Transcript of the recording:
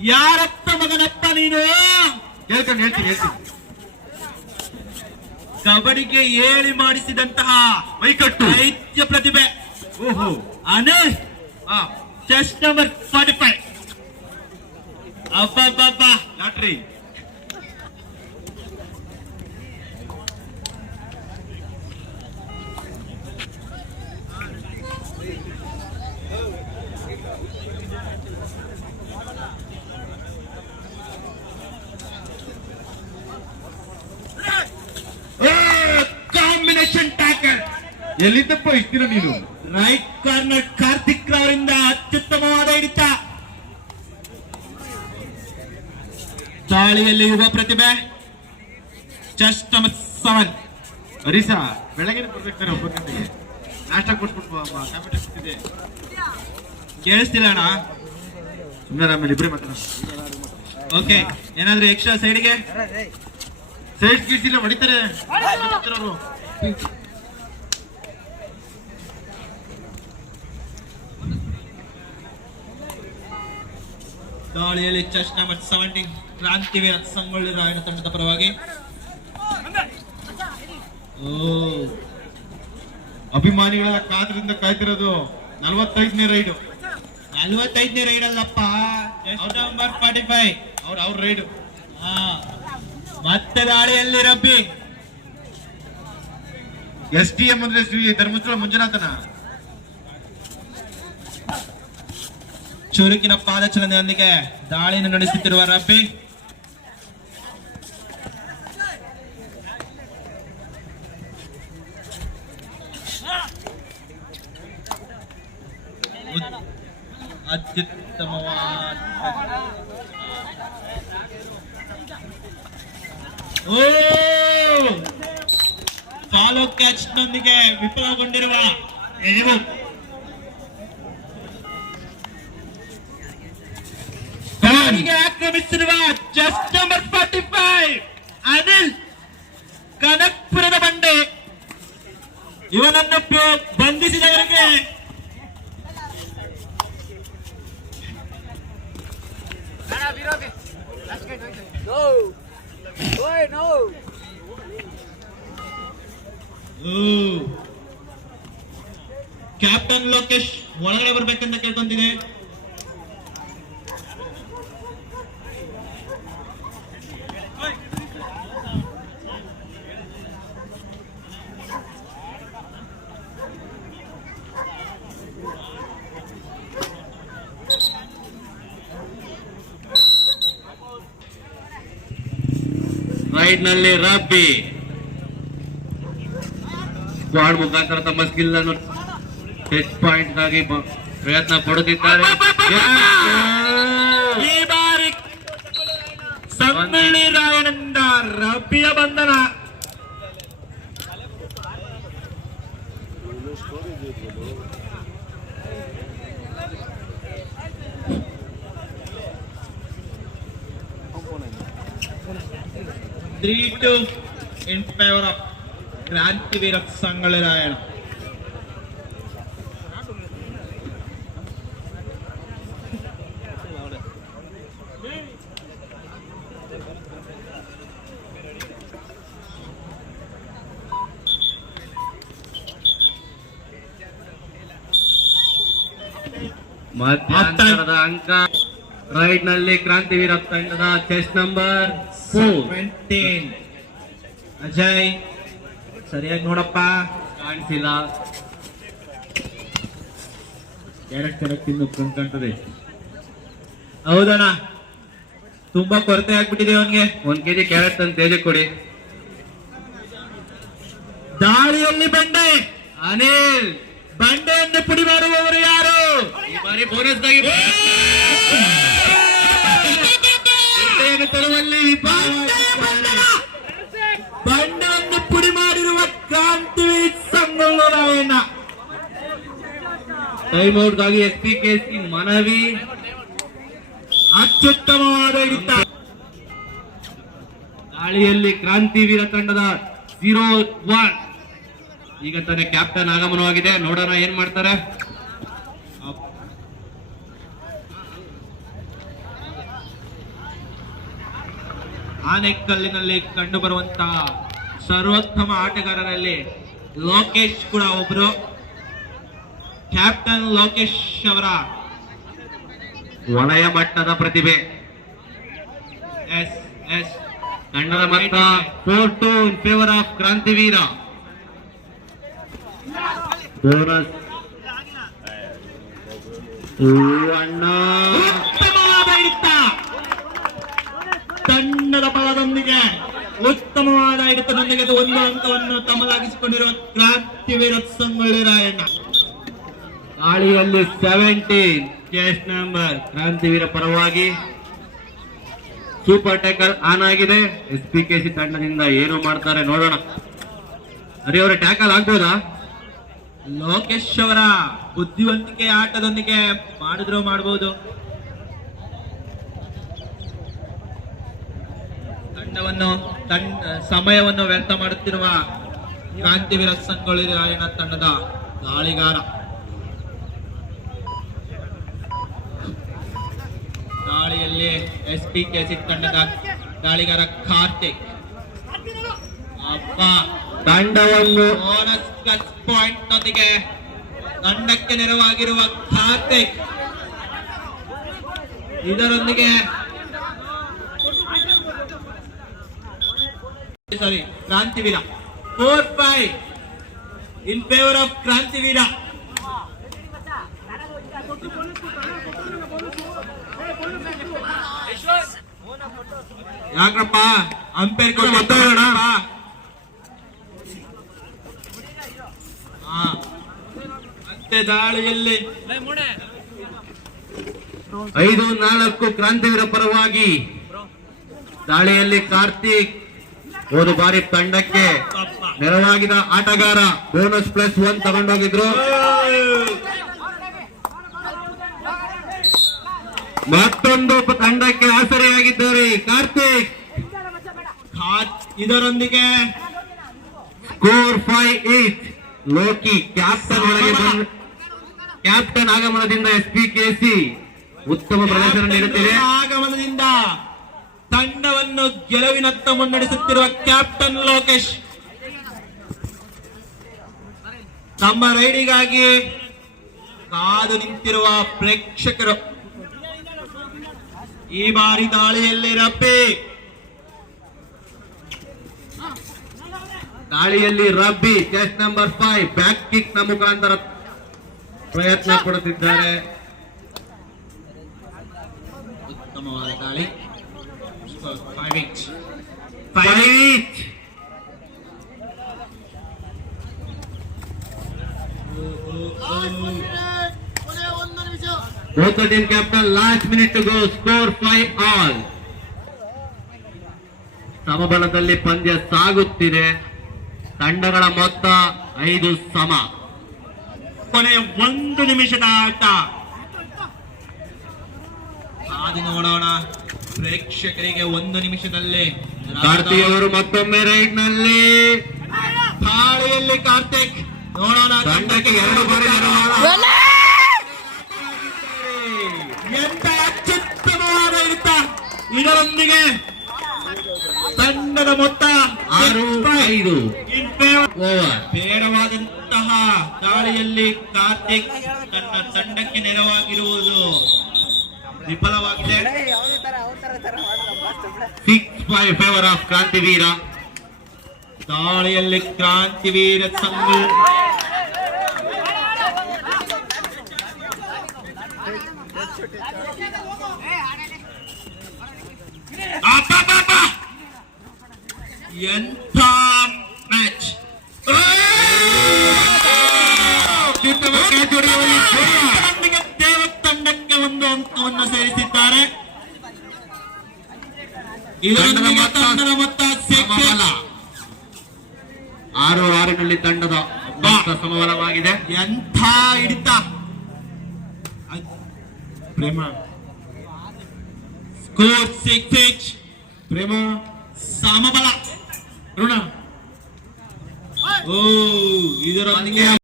ಯಾರಪ್ಪ ಮಗನಪ್ಪ ನೀನು? ಹೇಳ್ಕೊಂಡು ಹೇಳ್ತೀನಿ ಹೇಳ್ತೀನಿ. ಕಬಡ್ಡಿಗೆ ಏಳಿ ಮಾಡಿಸಿದಂತಹ ಮೈಕಟ್ಟು ದೈತ್ಯ ಪ್ರತಿಭೆ. ಓಹೋ. Anil chest number forty five ಅಬ್ಬಬ್ಬಬ್ಬ. Lottery combination tackler ಎಲ್ಲಿದ್ದಪ್ಪ ಇಷ್ಟಿನ ನೀನು? ರೈಟ್ ಕಾರ್ನರ್ ಕಾರ್ತಿಕ್ ರವರಿಂದ ಅತ್ಯುತ್ತಮವಾದ ಹಿಡಿತ. ಚಾಳಿಯಲ್ಲಿ ಯುವ ಪ್ರತಿಭೆ. ಚೆಸ್ಟ್ ನಂಬರ್ ಸೆವೆನ್ ಬೆಳಗಿನ ಬರ್ಬೇಕಾರೆ ಒಬ್ಬ ಗಂಟೆಗೆ ನಾಷ್ಟ ಕೊಟ್ಬಿಟ್ಟು ಕೊಟ್ಟಿದೆ. ಕೇಳಿಸ್ತಿಲ್ಲ ಅಣ್ಣ? ಸುಮ್ಮನೆ ಆಮೇಲೆ ಇಬ್ಬರೇ ಮಾತಾಡ ಓಕೆ ಏನಾದ್ರೂ ಎಕ್ಸ್ಟ್ರಾ ಸೈಡ್ಗೆ ಸೈಡ್ ಗೀಡ್ಸ್ ಇಲ್ಲ ಹೊಡಿತಾರೆ. ಅವರು ದಾಳಿಯಲ್ಲಿ ಚಷ್ಟ ನಂಬರ್ ಸೆವೆಂಟೀನ್ ಕ್ರಾಂತಿವೀರ ಸಂಗೊಳ್ಳಿ ರಾಯಣ ತಂಡದ ಪರವಾಗಿ. ಓ. ಅಭಿಮಾನಿಗಳೆಲ್ಲ ಕಾದ್ರಿಂದ ಕಾಯ್ತಿರೋದು ನಲ್ವತ್ತೈದನೇ ರೈಡು. ನಲ್ವತ್ತೈದನೇ ರೈಡ್ ಅಲ್ಲಪ್ಪ ನಂಬರ್ ಫಾರ್ಟಿ ಫೈವ್ ಅವ್ರ ಅವ್ರ ರೈಡು. ಹಾ ಮತ್ತೆ ದಾಳಿಯಲ್ಲಿ ರಬ್ಬಿ. ಎಸ್ ಟಿ ಎಂ ಅಂದ್ರೆ ಶ್ರೀ ಧರ್ಮಸ್ಥಳ ಮಂಜುನಾಥನ ಚುರುಕಿನ ಪಾದಚಲನೆಯೊಂದಿಗೆ ದಾಳಿಯನ್ನು ನಡೆಸುತ್ತಿರುವ ರಬ್ಬಿ ಉತ್- ಅತ್ಯುತ್ತಮವಾದ ಓ ಫಾಲೋ ಕ್ಯಾಚ್ ನೊಂದಿಗೆ ವಿಫಲಗೊಂಡಿರುವ ಎಡವು ದಾಳಿಗೆ ಆಕ್ರಮಿಸಿರುವ just number forty five Anil ಕನಕ್ಪುರದ ಬಂಡೆ ಇವನನ್ನು ಪ್ರ- ಬಂಧಿಸಿದವರಿಗೆ No! Oi, no! Captain Lokesh ಒಳಗಡೆ ಬರ್ಬೇಕಂತ ಕೇಳ್ಕೊಂತಿದೆ. ರೈಡ್ನಲ್ಲಿ ರಬ್ಬಿ ಸ್ಕ್ವಾಡ್ ಮುಖಾಂತರ ತಮ್ಮ ಸ್ಕಿಲ್ ಅನ್ನು ಟೆಚ್ ಪಾಯಿಂಟ್ಗಾಗಿ ಪ್ರಯತ್ನ ಪಡುತ್ತಿದ್ದಾರೆ. ಈ ಬಾರಿ ಸಂಗೊಳ್ಳಿ ರಾಯನಿಂದ ರಬ್ಬಿಯ ಬಂಧನ. Three two in favour of Krantiveera Sangolli Rayanna ಮಧ್ಯಂತರದ ಅಂಕ ರೈಡ್ನಲ್ಲಿ ಕ್ರಾಂತಿವೀರ ತಂಡದ chest number four seventeen Ajay ಸರಿಯಾಗಿ ನೋಡಪ್ಪ. ಕಾಣಿಸಿಲ್ಲ. ಕ್ಯಾರೆಟ್ ಕರೆಕ್ಟ್ ತಿನ್ನು ಕಾಣ್ತದೆ. ಹೌದಣ್ಣ. ತುಂಬಾ ಕೊರತೆ ಆಗ್ಬಿಟ್ಟಿದೆ ಅವನ್ಗೆ. ಒಂದ್ ಕೆಜಿ ಕ್ಯಾರೆಟ್ ತಂದು ತೇಜ ಕೊಡಿ. ದಾಳಿಯಲ್ಲಿ ಬಂಡೆ. ಅನಿಲ್ ಬಂಡೆಯನ್ನು ಪುಡಿ ಮಾಡುವವರು ಯಾರು? ಈ ಬಾರಿ ಬೋನಸ್ ಆಗಿ ತರುವಲ್ಲಿ ಮಾಡಿರುವ ಕ್ರಾಂತಿವೀರ ಸಂಗೊಳ್ಳಿ ರಾಯಣ್ಣ ಟೈಮ್ ಔಟ್ಗಾಗಿ ಎಸ್ ಪಿ ಕೆ ಸಿ ಮನವಿ. ಅತ್ಯುತ್ತಮವಾದ ಹಿಡಿತ. ದಾಳಿಯಲ್ಲಿ ಕ್ರಾಂತಿವೀರ ತಂಡದ ಜೀರೋ ಒನ್ ಈಗ ತಾನೇ ಕ್ಯಾಪ್ಟನ್ ಆಗಮನವಾಗಿದೆ. ನೋಡೋಣ ಏನ್ ಮಾಡ್ತಾರೆ. ಆನೆಕಲ್ಲಿನಲ್ಲಿ ಕಂಡು ಬರುವಂತಹ ಸರ್ವೋತ್ತಮ ಆಟಗಾರರಲ್ಲಿ ಲೋಕೇಶ್ ಕೂಡ ಒಬ್ರು. ಕ್ಯಾಪ್ಟನ್ ಲೋಕೇಶ್ ಅವರ ವಲಯ ಮಟ್ಟದ ಪ್ರತಿಭೆ. S S. ತಂಡದ ಮಟ್ಟ four two in favour of Krantiveera ಅಣ್ಣ ಉತ್ತಮವಾದ ಹಿಡಿತ. ತಂಡದ ಬಲದೊಂದಿಗೆ ಉತ್ತಮವಾದ ಒಂದು ಅಂಕವನ್ನು ತಮ್ಮದಾಗಿಸಿಕೊಂಡಿರುವ ಕ್ರಾಂತಿವೀರ ಸಂಗೊಳ್ಳಿ ರಾಯಣ್ಣ. ಗಾಳಿಯಲ್ಲಿ ಸೆವೆಂಟೀನ್ ಕ್ಯಾಶ್ ನಂಬರ್ ಕ್ರಾಂತಿವೀರ ಪರವಾಗಿ ಸೂಪರ್ ಟ್ಯಾಕಲ್ ಆನ್ ಆಗಿದೆ. ಎಸ್ ಪಿ ಕೆ ಸಿ ತಂಡದಿಂದ ಏನು ಮಾಡ್ತಾರೆ ನೋಡೋಣ. ಅವರ ಟ್ಯಾಕಲ್ ಆಗ್ಬೋದಾ? ಲೋಕೇಶ್ ಅವರ ಬುದ್ಧಿವಂತಿಕೆ, ಆಟದೊಂದಿಗೆ ಮಾಡಿದ್ರು ಮಾಡಬಹುದು ತಂಡವನ್ನು ಸಮಯವನ್ನು ವ್ಯರ್ಥ ಮಾಡುತ್ತಿರುವ ಕ್ರಾಂತಿವೀರ ಸಂಗೊಳ್ಳಿ ರಾಯಣ್ಣ ತಂಡದ ದಾಳಿಗಾರ. ದಾಳಿಯಲ್ಲಿ ಎಸ್ ಪಿ ಕೆಸಿ ತಂಡದ ದಾಳಿಗಾರ ಕಾರ್ತಿಕ್. ಅಪ್ಪ. ತಂಡವನ್ನು ಬೋನಸ್ ಪ್ಲಸ್ ಪಾಯಿಂಟ್ ನೊಂದಿಗೆ ತಂಡಕ್ಕೆ ನೆರವಾಗಿರುವ ಕಾರ್ತಿಕ್. ಇದರೊಂದಿಗೆ ಸಾರಿ Krantiveera four five in favour of Krantiveera ಯಾಕ್ರಪ್ಪ umpire. ಹಾ. ಮತ್ತೆ ದಾಳಿಯಲ್ಲಿ ಐದು ನಾಲ್ಕು ಕ್ರಾಂತಿವೀರ ಪರವಾಗಿ ದಾಳಿಯಲ್ಲಿ ಕಾರ್ತಿಕ್ ಹೋದ ಬಾರಿ ತಂಡಕ್ಕೆ ನೆರವಾಗಿದ ಆಟಗಾರ ಬೋನಸ್ ಪ್ಲಸ್ ಒನ್ ತಗೊಂಡೋಗಿದ್ರು. ಮತ್ತೊಂದು ತಂಡಕ್ಕೆ ಆಸರೆಯಾಗಿದ್ದಾರೆ ಕಾರ್ತಿಕ್. ಇದರೊಂದಿಗೆ score five eight Loki captain ಒಳಗೆ ಬಂದ ಕ್ಯಾಪ್ಟನ್ ಆಗಮನದಿಂದ ಎಸ್ ಪಿ ಕೆಸಿ ಉತ್ತಮ ಪ್ರದರ್ಶನ ನೀಡುತ್ತಿದೆ. ಆಗಮನದಿಂದ ತಂಡವನ್ನು ಗೆಲುವಿನತ್ತ ಮುನ್ನಡೆಸುತ್ತಿರುವ ಕ್ಯಾಪ್ಟನ್ ಲೋಕೇಶ್. ತಮ್ಮ ರೈಡಿಗಾಗಿ ಕಾದು ನಿಂತಿರುವ ಪ್ರೇಕ್ಷಕರು. ಈ ಬಾರಿ ದಾಳಿಯಲ್ಲಿ ರಬ್ಬಿ ದಾಳಿಯಲ್ಲಿ ರಬ್ಬಿ ಕ್ಯಾಚ್ ನಂಬರ್ ಫೈವ್ ಬ್ಯಾಕ್ ಕಿಕ್ನ ಮುಖಾಂತರ ಪ್ರಯತ್ನ ಪಡುತ್ತಿದ್ದಾರೆ. 5 5 Both the team captain, last minute to go, score 5 all. ಸಮಬಲದಲ್ಲಿ ಪಂದ್ಯ ಸಾಗುತ್ತಿದೆ. ತಂಡಗಳ ಮೊತ್ತ ಐದು ಸಮ. ಕೊನೆ ಒಂದು ನಿಮಿಷದ ಆಟ. ಆದಿ ನೋಡೋಣ ಪ್ರೇಕ್ಷಕರಿಗೆ ಒಂದು ನಿಮಿಷದಲ್ಲಿ ಕಾರ್ತಿಯವರು ಮತ್ತೊಮ್ಮೆ ರೈಡ್ನಲ್ಲಿ ಹಾಳೆಯಲ್ಲಿ ಕಾರ್ತಿಕ್ ನೋಡೋಣ ತಂಡಕ್ಕೆ ಎರಡು ಬಾರಿ ಎಂತ ಅತ್ಯುತ್ತಮವಾದ ಇರುತ್ತ ಇದರೊಂದಿಗೆ ತಂಡದ ಮೊತ್ತ ಆರು ಐದು ಬೇಡವಾದಂತಹ ದಾಳಿಯಲ್ಲಿ ಕಾರ್ತಿಕ್ ತನ್ನ ತಂಡಕ್ಕೆ ನೆರವಾಗಿರುವುದು ವಿಫಲವಾಗಿದೆ. Six five favour of Krantiveera ದಾಳಿಯಲ್ಲಿ ಕ್ರಾಂತಿವೀರ ಸಂಘ ಅಬ್ಬಬ್ಬಬ್ಬ! ಎಂಥ ಮ್ಯಾಚ್ ಅತ್ಯುತ್ತಮ ಕ್ಯಾಚ್ ಹೊಡೆಯುವಲ್ಲಿ ಜಯ. ತಂಡಕ್ಕೆ ದೇವ ತಂಡಕ್ಕೆ ಒಂದು ಅಂಕವನ್ನು ಸೇರಿಸಿದ್ದಾರೆ ಇದರೊಂದಿಗೆ ತಂಡದ ಮೊತ್ತ ಸಮಬಲ. ಆರು ಆರಿನಲ್ಲಿ ತಂಡದ ಮೊತ್ತ ಸಮಬಲವಾಗಿದೆ. ಎಂಥ ಹಿಡಿತ. ಪ್ರೇಮ. ಸ್ಕೋರ್ ಸಿಕ್ಸ್ ಸಿಕ್ಸ್ ಪ್ರೇಮ. ಸಮಬಲ. ಋಣ. ಓ ಇದರೊಂದಿಗೆ